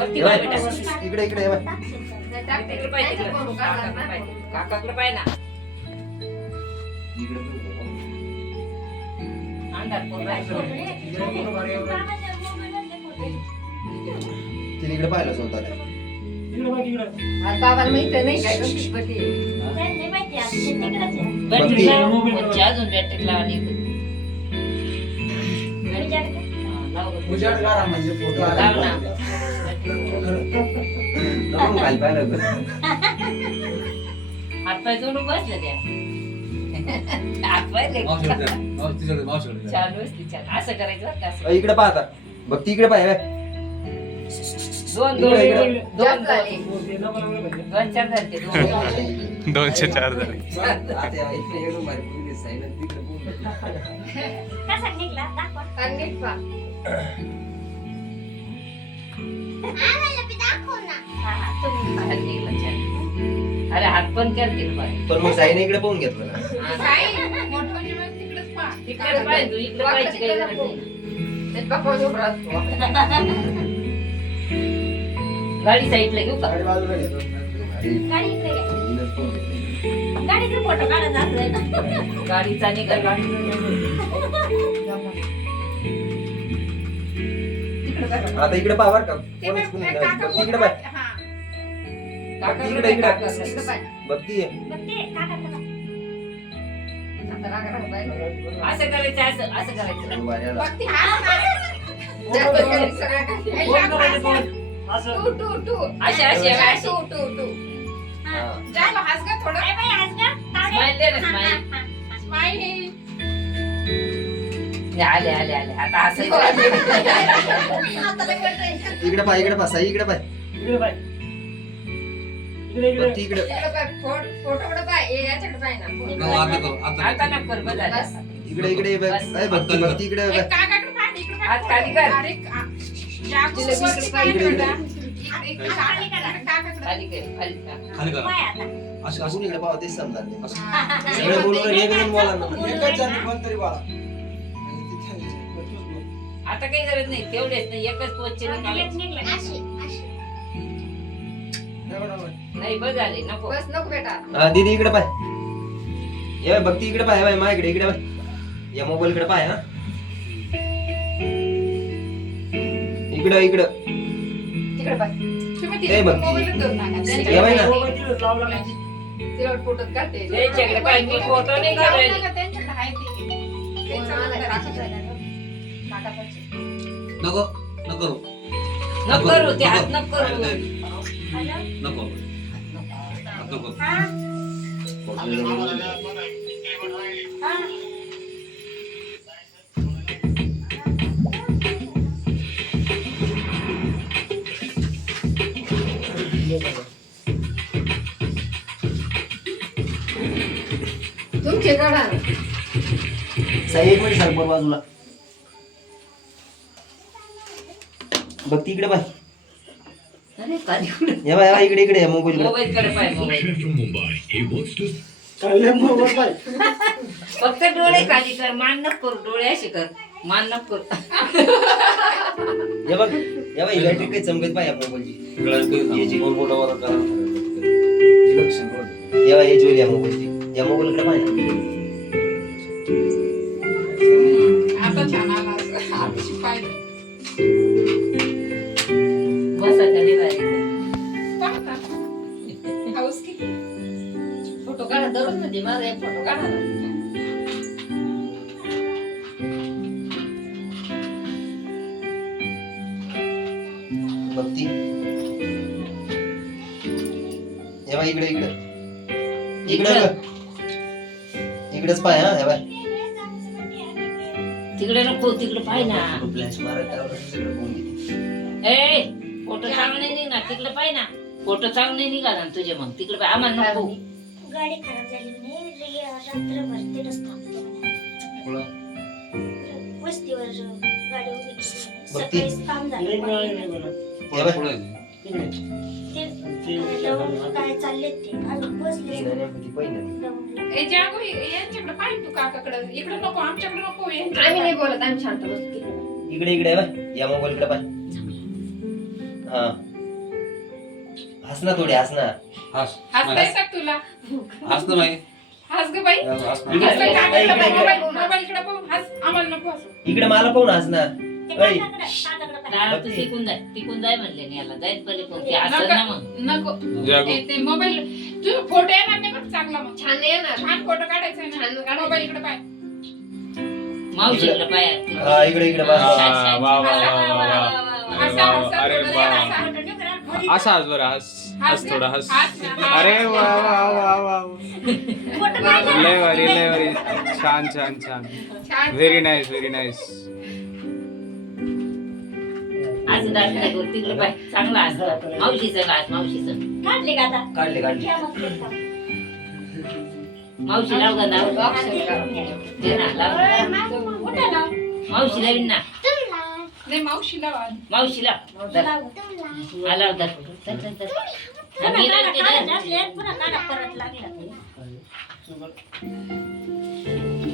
वरती बाय. पाय बेटा. इकडे इकडे बाय. तिकडे पाय, तिकडे. काकाकडे पाय. काकाकडे पाय ना. अंधार पोर आहे. तिने इकडे पाहिलं स्वतः बाबाला माहित नाही काय गणपती बॅटरी लाव. वरची अजून बॅटरी लावली. लाव बरं. उजाड करा म्हणजे फोटो लाव ना. खाली पाहिलं हातपाय जोडून बसले त्या. हातपाय लय चालू असते चालू. असं करायचं बरं का असं. इकडे पाहता बघ ती इकडे पाय दोन इकडे, दोन इकडे. दोन दोन चार झाले ते दोन. 204 झाले. अरे हात पण करते ना बाई. पण मग साईने इकडे पाहून घेतलं ना तिकडे पाय तू इकडे पाहायची काही गरज नाही. बाबा झोपला असतो गाडी साईडला घेऊ का? गाडी बाजूला घेतो. गाडीचा निघाल. आता इकडे पाहा बरं का कोणीच कोणी नाही. बघ ती इकडे पाय बघ ती इकडे इकडे बघ ती असं करायचं असं असं करायचं. असे असे असे स्माईल दे ना स्माईल. आले आले आले आता असं इकडे पाय इकडे पाय साई इकडे पाय इकडे पाय. इकडे बघ इकडे. ती इकडे फोटोकडे पाय याच्याकडे पाय ना आता नको कर बस बस. झालं. इकडे इकडे बघ काय बघ ती बघ ती इकडे बघ हात खाली कर. खाली कर खाली कर. खाली करा असं अजून इकडे पाहा तेच समजा नाही. हा. सगळे बोलून एक जण बोला ना एकच जाती कोणतरी बाळा. आता काही गरज नाही तेवढेच नाही एकच पोचचे नाही बस झाले नको. बस नको बेटा हा दीदी इकडे पाय ये बघ ती इकडे पाय माझ्या इकडे इकडे पाय या मोबाईल कडे पाय हा इकडे इकडे तिकडे पाय ए बघ ये बाई ना तिला फोटो काढते त्यांच्याकडे काय मी फोटो नाही काढले. नको नको नको करू ते हात नको करू. नको नको तुमचे काढा साई एक मिनिट सर बाजूला बघ ती इकडे पाय अरे खाली कुठे? ये बाय इकडे इकडे मोबाईल कडे मोबाईल कडे पाय मोबाईल. चालले मोबाईल पाय. फक्त डोळे खाली कर मान नको करू डोळे असे कर मान नको करू. ये बघ ये बाई इलेक्ट्रिक काही चमकत पाय मोबाईलची ये बाई हे जोर या मोबाईलची या मोबाईल कडे पाय आता छान आला आताशी पाय बसा खाली बाहेर. हाऊस की फोटो काढा दररोज मध्ये माझा एक फोटो काढा ना. बघ ती ये बाई इकडे इकडे इकडे बघ इकडेच पाय हा हे बाय तिकडे नको तिकडे पाय ना. फ्लॅश मारत तिकडे फोन घे ए फोटो चांगले निघणार तिकडे पाय ना. फोटो चांगले निघाला ना तुझे मग तिकडे पाय आम्हाला नको. गाडी खराब झाली म्हणे रात्रभर ते रस्ता वस्तीवर गाडी उभी केली. सकाळीच काम झालं ये बाय काय चालले ते अजून बसले ए जागो यांच्याकडे पाय तू काकाकडे इकडे नको आमच्याकडे नको आम्ही नाही बोलत आम्ही शांत बसतो इकडे इकडे बाय या मोबाईल कडे पाय हा हस ना थोडी हस ना. हस हसता येतात तुला हस ना बाई हस ग बाई हस ना. हस ना, काकाकडे बघ, मोबाईल इकडे बघ, हस आम्हाला नको हसू. इकडे मला पाहून हस ना. ऐ, दादा तू टिकून जाय म्हणले नाही याला जाईल पहिले कोणती असं ना मग नको जागो. ते मोबाईल तुझा फोटो येणार नाही बघ चांगला मग छान येणार छान फोटो काढायचा आहे छान ना काढायचं. मोबाईल इकडे पाय मावशीकडे पाय हा, इकडे बस. छान, वा वा छान. वा वा वा हसा, हसा, अरे थोडं वा हसा. असा हस बरं हस हस थोडा हस हस ना, हस. अरे वा वा वा वा लय भारी छान छान छान छान व्हेरी नाईस असं दाखवायला करू तिकडे पाय चांगलं असतं मावशीचं गात मावशीचं काढले का आता काढले घ्या मग ते का. मावशी लाव का लाव दे ना लाव कुठं लाव? मावशी लावीन ना नाही मावशीला वाढ. मावशी लाव धर. लाव. हा, लाव धर. धर, धर, धर. हा, मी पुन्हा लावते, काढत धर. असले, पुन्हा काढा परत लागला.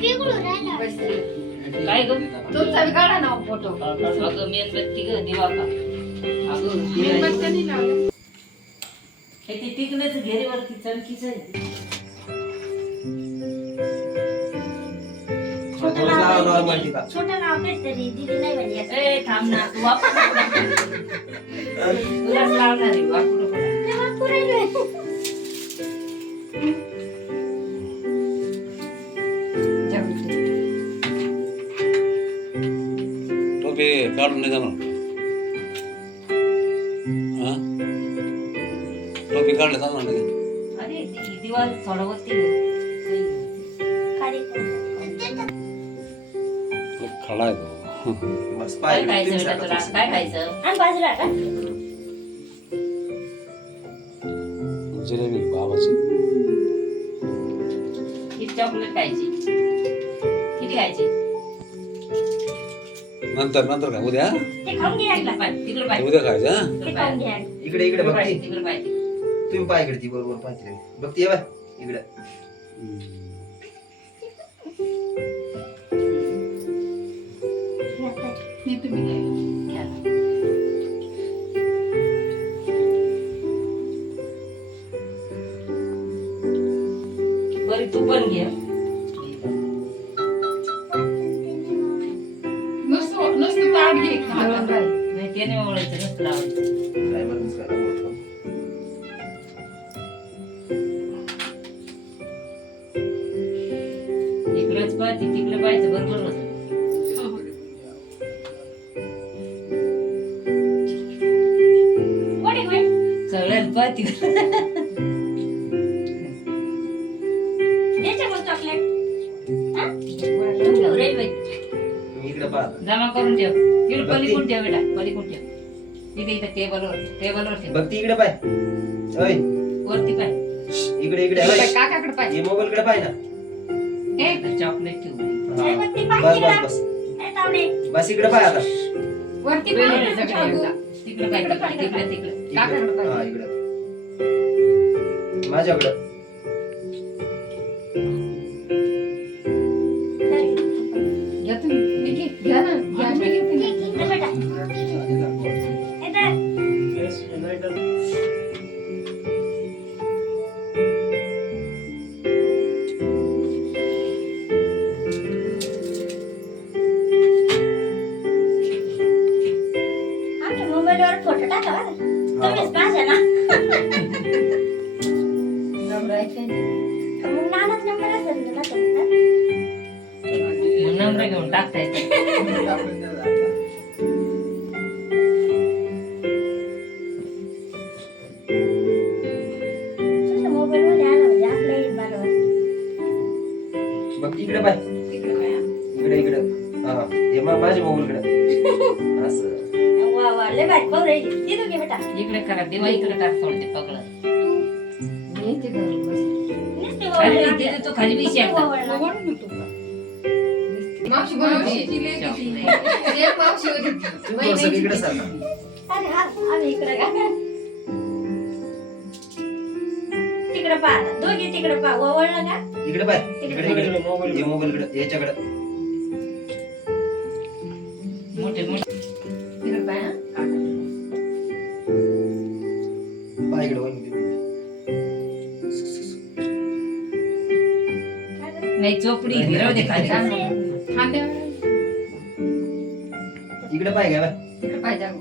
पिघळून राहिला. काय ग तुमचा बी काढा ना फोटो अगं मेणबत्ती ग दिवा का अगं मेणबत्त्याने लावलं. हे ते टिकण्याचं घेरेवरती चमकीच आहे थोडं लाव नॉर्मल टिका. छोटं नाव काहीतरी दिदी नाही म्हणजे असं. ए थांब ना तू वापर तुलाच लावणार आहे वापरू नको. तेव्हा पुरायलोय. टोपी काढून नाही जाणार हा टोपी काढले जाणार नाही अरे दिवा थोडा वरती खाली. खडा आहे तो बस काय पाय खायचं बेटा तुला काय खायचं आणि बाजूला का? जिलेबी बाबाची किती चॉकलेट खायची किती खायची नंतर काय उद्या ते खाऊन घ्या एकदा. तिकडे पाय उद्या खायचं हा ते खाऊन घ्या. इकडे बघ ती. तिकडे पाय तुम्ही पाय इकडे ती बरोबर पाय तिकडे बघ ती बाय इकडे. मी तुम्ही घ्या. बरी तू पण घे नुसतं ताट घे घालून राहील. नाही त्याने ओळायचं नसतं लावायचं ड्रायव्हर नसतं बोलतो. इकडेच पाहते तिकडे पाहायचं बरोबर होतं कोणी होय? सगळ्यात पाहते द्यायचं मग चॉकलेट. हा? रे बाई मी इकडे पाहा. जमा करून ठेव तिकडे पलीकडून ठेव बेटा पलीकडून ठेव तिथे इथं टेबलवर ठेव बघ ती इकडे पाय. ओय वरती पाय इकडे ओय. काकाकडे पाहिजे हे मोबाईल कडे पाय ना. चॉकलेट ठेव हा. ए, बघ ती पाय बस तिकडं. बस ए, तावडे. बस इकडे पाय आता. वरती वेळ पाय आहे ना, सगळं चाकू. तिकडे पाय तिकडे इकडे. काकाकडे पाय. हा इकडे माझ्याकडे. घ्या तुम्ही घ्या ना घ्या मी घेते ना. इकडे बेटा. ए, धर. आमच्या मोबाईलवर फोटो टाका बरं. तुम्हीच पाहा ना. नंबर आहे का नाही? मग नानाच नंबर असेल ना तो. नंबर घेऊन टाकता येते तुझ्या मोबाईलमध्ये आलं म्हणजे आपल्या येईल बरोबर. बघ इकडे पाय. तिकडे पाय, हा. इकडे हा हे माझ्या मोबाईल कडे असं. वा वा लय भारी पाहू राहिली. ती दोघी बेटा. इकडे करा दिवा इकडे टाक थोडे पकडा मी इथे घरून बसले. नुसती खाली ओवाळून दे आणलं. तो खाली बी शेकता ओवाळून. ओवाळून होतो का? मावशी बनवली मावशीची लेक आहे ती. एक मावशी होती तू थोडंसं इकडे सरका. अरे हा आम्ही इकडे का तिकडे पहा आता. दोघी तिकडे पहा. ओवाळलं का? इकडे पाय. इकडे हे मोबाईल कडे याच्याकडे. मोठे मोठे तिकडे पाय हा. पाय इकडे नाही चोपडी राहू दे खाली खांद्यावर इकडे पाय घ्या बाय तिकडे पाय जागो.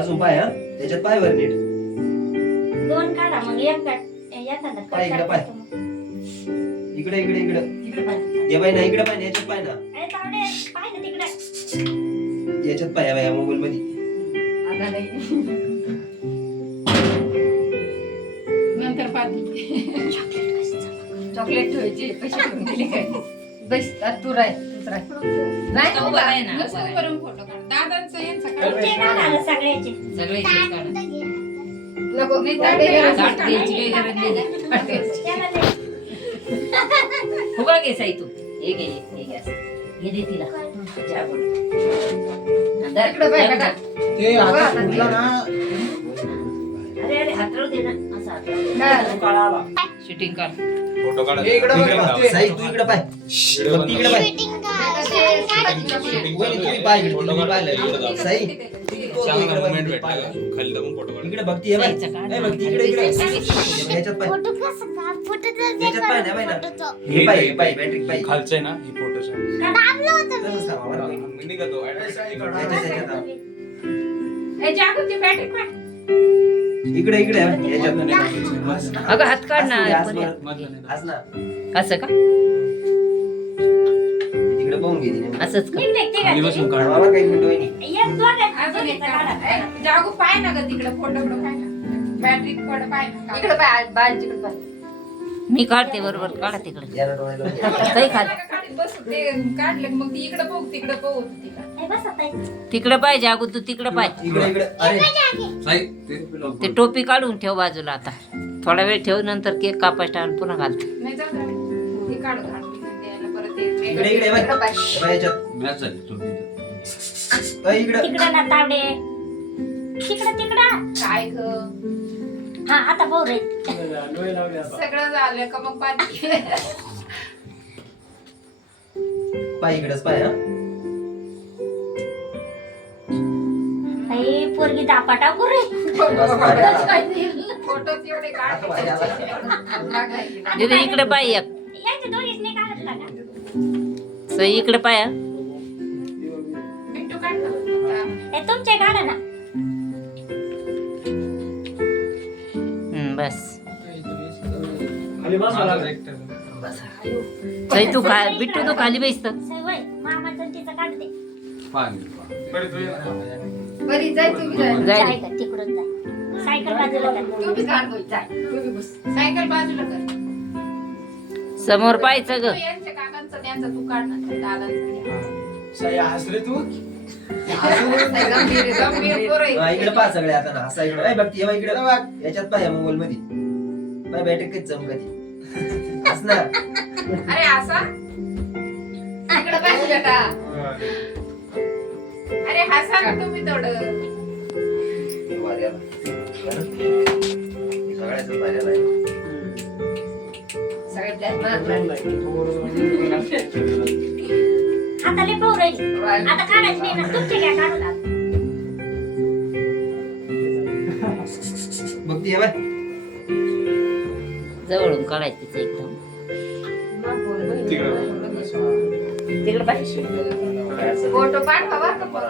अजून पाय हा त्याच्यात पाय वर नीट दोन काढा मग एक काढ एखादा पाय इकडे पाय. इकडे इकडे इकडे तिकडे पाय. ये बाय ना इकडे पाय ना याच्यात पाय ना अरे तावडे पाय ना तिकडे याच्यात पाय बाय मोबाईल मध्ये आता नाही. नंतर पाहते. चॉकलेट ठेवायचे पैसे ठेवून दिले काय बस तू राय तूच राय राय तो उभा आहे ना, नको उभा आहे. करून फोटो काढ दादांचं यांचं काढ. तुमचे काढा सगळ्याचे सगळे इथेच काढा. नको नाही, ताट ताट घे. ताट द्यायची काही गरज नाही. ताट घ्यायची. त्याला दे. उभा घे साई तू हे घे हे घे असं. हे दे तिला जा बोल. धर, इकडे पाय धर, काढा. धर. ते आता फुटला ना अरे अरे हात राहू दे ना असं हात राहू दे. काळा आला शूटिंग कर फोटो काढा हे इकडे बघ ना, ते. साई तू इकडे पाय बघ इकडे पाय Shooting आता काढ. ते वहिनी तुम्ही पाय इकडे तुम्ही पाहिलं साई तू चांगला इकडे मोमेंट बघ, भेटला पाय. खाली दाबून फोटो काढा इकडे बघती आहे बाय साईचा काढ ए, ना. बघती इकडे इकडे याच्यात पाय फोटो कसं काढ? फोटो तर दे याच्यात पाय ना बाय ना फोटोचं. हे पाय हे पाय बॅटरी पाय खालचं आहे ना ही फोटो दाबलं होतं मी. तसंच थांबा बरं का? निघतो याच्यात याच्यात हा. हे जागोची बॅटरी काढ. इकडे इकडे हा, याच्यात अगं हात काढ ना आज पर्या. आज ना असं का तिकडे पाहून घे तिने. असंच का निघले ते खाली का? बसून काढ मामा काही मिनिट वहिनी एक दोन आहे. अजून एक काढा. काढा. ए, जागो पाय ना ग तिकडे फोटो कडे पाय ना बॅटरी कडे पाय ना इकडे पाय बाहेर तिकडे पाय मी काढते बरोबर काढा तिकडे याला डोळे लावून. ताई खाली काढीत बसू ते काढले मग ती इकडे पाहू तिकडे पाहू तिला हे बस आता. तिकडे पाहिजे अगो तू तिकडे पाय इकडे इकडे अरे ते टोपी काढून ठेव बाजूला आता थोडा वेळ ठेव नंतर केक कापायचा आणि पुन्हा घालते नाही जाऊ दे. ती काढ घाल द्यायला परत ते इकडे इकडे बाय इकडे पाय हे बाय याच्यात मॅच झाली तो अय, इकडे तिकडं ना तावडे. तिकडं. काय ग हा आता पाहू रे. डोळे लावले आता सगळं झालं का मग पाणी पाय इकडेच पाय हा आई पोरगी दापा टाकू रे. बस भारी आला. फोटो तेवढे काढ आता भारी आला. दीदी इकडे पाय एक याच्या दोन्हीच काढत का? सई इकडे पाय हा. पिंटू काढ ना. हे तुमचे काढा ना. बस खाली बस मला सई तू खा बिट्टू तू खाली बैस तर सवय मामाचं तिचं काढते. बरी जाय तू बी जाय जाय रे. सायकल तिकडून जाय. सायकल बाजूला कर. तू बी काढ गं, जाय तू बी बस सायकल बाजूला कर समोर पाहायचं ग यांच्या काकांचं त्यांचं तू काढ ना दादांचं साई हसले तू गंभीर गंभीर पोरं आहे. हा, इकडे पाय सगळे आता ना असा इकडे अय, बघती हे बाय इकडे याच्यात पाय मोबाईल मध्ये पाय बॅटरी कधी चमकती हस ना अरे असा इकडे पाय बेटा अरे हसा ना तुम्ही थोडं हे भारी आला. बरं? हे सगळ्याच भारी आला आहे. सगळ्यात जास्त मार आता लय पाहू राहिली. आता काढायचं नाही ना. तुमचे काय काढू लागले. बघती हे बाय जवळून काढायचं तिचं एकदम तिकडे तिकडे पाय फोटो पाठवा बरं का फोटो